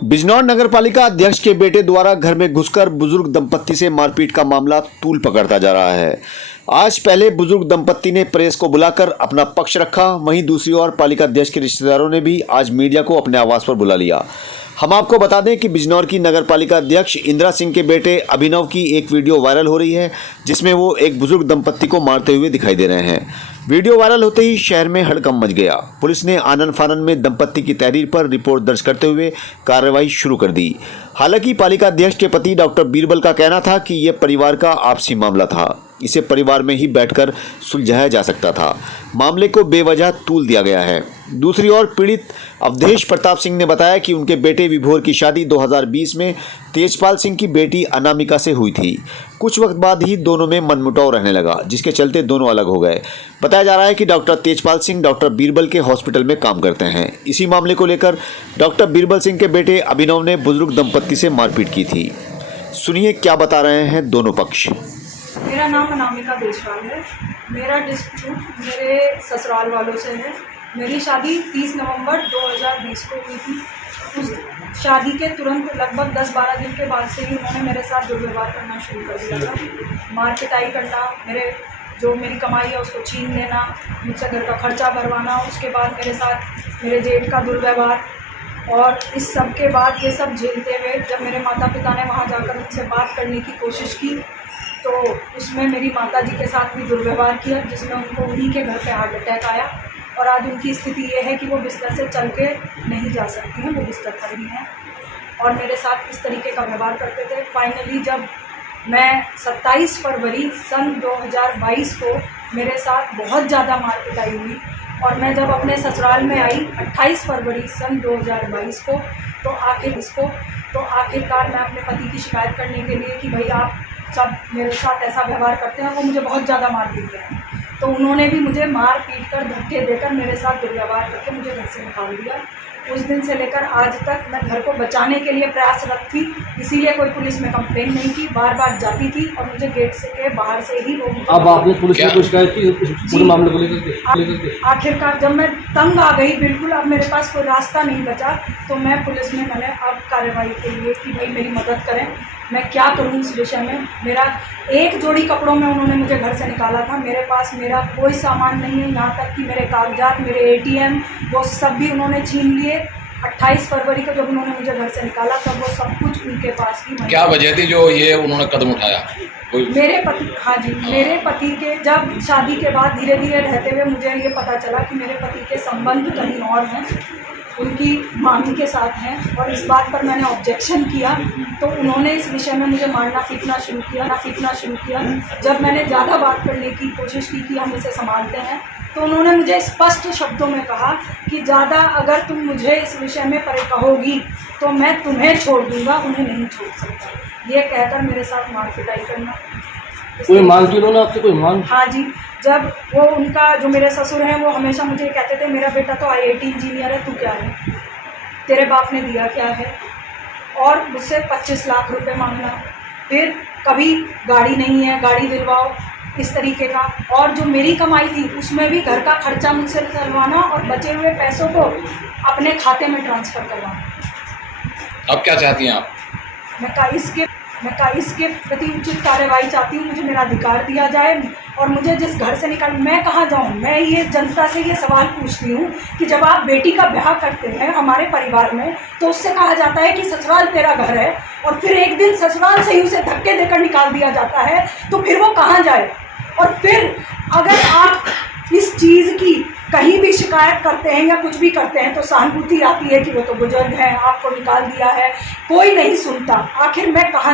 बिजनौर नगरपालिका अध्यक्ष के बेटे द्वारा घर में घुसकर बुजुर्ग दंपत्ति से मारपीट का मामला तूल पकड़ता जा रहा है। आज पहले बुजुर्ग दंपत्ति ने प्रेस को बुलाकर अपना पक्ष रखा, वहीं दूसरी ओर पालिका अध्यक्ष के रिश्तेदारों ने भी आज मीडिया को अपने आवास पर बुला लिया। हम आपको बता दें कि बिजनौर की नगरपालिका अध्यक्ष इंदिरा सिंह के बेटे अभिनव की एक वीडियो वायरल हो रही है, जिसमें वो एक बुजुर्ग दंपत्ति को मारते हुए दिखाई दे रहे हैं। वीडियो वायरल होते ही शहर में हड़कंप मच गया। पुलिस ने आनन फानन में दंपत्ति की तहरीर पर रिपोर्ट दर्ज करते हुए कार्रवाई शुरू कर दी। हालांकि पालिका अध्यक्ष के पति डॉक्टर बीरबल का कहना था कि यह परिवार का आपसी मामला था, इसे परिवार में ही बैठकर सुलझाया जा सकता था। मामले को बेवजह तूल दिया गया है। दूसरी ओर पीड़ित अवधेश प्रताप सिंह ने बताया कि उनके बेटे विभोर की शादी 2020 में तेजपाल सिंह की बेटी अनामिका से हुई थी। कुछ वक्त बाद ही दोनों में मनमुटाव रहने लगा, जिसके चलते दोनों अलग हो गए। बताया जा रहा है कि डॉक्टर तेजपाल सिंह डॉक्टर बीरबल के हॉस्पिटल में काम करते हैं। इसी मामले को लेकर डॉक्टर बीरबल सिंह के बेटे अभिनव ने बुजुर्ग दंपत्ति से मारपीट की थी। सुनिए क्या बता रहे हैं दोनों पक्ष। मेरा नाम अनामिका तेजपाल है। मेरा डिस्प्यूट मेरे ससुराल वालों से है। मेरी शादी 30 नवंबर 2020 को हुई थी। उस शादी के तुरंत लगभग 10-12 दिन के बाद से ही उन्होंने मेरे साथ दुर्व्यवहार करना शुरू कर दिया था। मार पिटाई करना, मेरी कमाई है उसको छीन लेना, मुझसे घर का खर्चा भरवाना, उसके बाद मेरे साथ मेरे जेठ का दुर्व्यवहार। और इस सब के बाद ये सब झेलते हुए जब मेरे माता पिता ने वहाँ जाकर उनसे बात करने की कोशिश की, तो उसमें मेरी माता जी के साथ भी दुर्व्यवहार किया, जिसमें उनको उन्हीं के घर पे हार्ट अटैक आया। और आज उनकी स्थिति ये है कि वो बिस्तर से चल के नहीं जा सकती हैं, वो बिस्तर पर ही हैं और मेरे साथ इस तरीके का व्यवहार करते थे। फाइनली जब मैं 27 फरवरी सन 2022 को मेरे साथ बहुत ज़्यादा मार पिटाई हुई और मैं जब अपने ससुराल में आई 28 फरवरी सन 2022 को, तो आखिरकार मैं अपने पति की शिकायत करने के लिए कि भाई आप सब मेरे साथ ऐसा व्यवहार करते हैं, वो मुझे बहुत ज़्यादा मार पीट रहे हैं, तो उन्होंने भी मुझे मार पीट कर धक्के देकर मेरे साथ दुर्व्यवहार करके मुझे घर से निकाल दिया। उस दिन से लेकर आज तक मैं घर को बचाने के लिए प्रयासरत थी, इसीलिए कोई पुलिस में कंप्लेन नहीं की। बार बार जाती थी और मुझे गेट से के बाहर से ही लोग। अब आपने पुलिस में कुछ शिकायत की पूरे मामले को लेकर? आखिरकार जब मैं तंग आ गई, बिल्कुल अब मेरे पास कोई रास्ता नहीं बचा, तो मैं पुलिस में मैंने अब कार्रवाई के लिए कि भाई मेरी मदद करें, मैं क्या करूं इस विषय में। मेरा एक जोड़ी कपड़ों में उन्होंने मुझे घर से निकाला था। मेरे पास मेरा कोई सामान नहीं है, यहाँ तक कि मेरे कागजात, मेरे ATM, वो सब भी उन्होंने छीन लिए। 28 फरवरी को जब उन्होंने मुझे घर से निकाला तब वो सब कुछ उनके पास ही। क्या वजह थी जो ये उन्होंने कदम उठाया? मेरे पति के जब शादी के बाद धीरे धीरे रहते हुए मुझे ये पता चला कि मेरे पति के संबंध कहीं और हैं, उनकी मामी के साथ हैं, और इस बात पर मैंने ऑब्जेक्शन किया तो उन्होंने इस विषय में मुझे मारना पीटना शुरू किया। जब मैंने ज़्यादा बात करने की कोशिश की कि हम इसे संभालते हैं, तो उन्होंने मुझे स्पष्ट शब्दों में कहा कि ज़्यादा अगर तुम मुझे इस विषय में कहोगी तो मैं तुम्हें छोड़ दूंगा, उन्हें नहीं छोड़ सकता। ये कहकर मेरे साथ मार पिटाई करना। कोई मांग की उन्होंने आपसे कोई मांग? हाँ जी, जब वो उनका जो मेरे ससुर हैं वो हमेशा मुझे कहते थे मेरा बेटा तो IIT इंजीनियर है, तू क्या है, तेरे बाप ने दिया क्या है, और मुझसे 25 लाख रुपए मांगना। फिर कभी गाड़ी नहीं है, गाड़ी दिलवाओ, इस तरीके का। और जो मेरी कमाई थी उसमें भी घर का खर्चा मुझसे करवाना और बचे हुए पैसों को अपने खाते में ट्रांसफ़र करवाना। अब क्या चाहती हैं आप? मैं इसके प्रति उचित कार्रवाई चाहती हूँ। मुझे मेरा अधिकार दिया जाए और मुझे जिस घर से निकाल, मैं कहाँ जाऊँ। मैं ये जनता से ये सवाल पूछती हूँ कि जब आप बेटी का ब्याह करते हैं हमारे परिवार में, तो उससे कहा जाता है कि ससुराल तेरा घर है, और फिर एक दिन ससुराल से ही उसे धक्के देकर निकाल दिया जाता है, तो फिर वो कहाँ जाए। और फिर अगर आप इस चीज़ की कहीं भी शिकायत करते हैं या कुछ भी करते हैं तो सहानुभूति आती है कि वो तो बुजुर्ग हैं, आपको निकाल दिया है, कोई नहीं सुनता। आखिर मैं कहाँ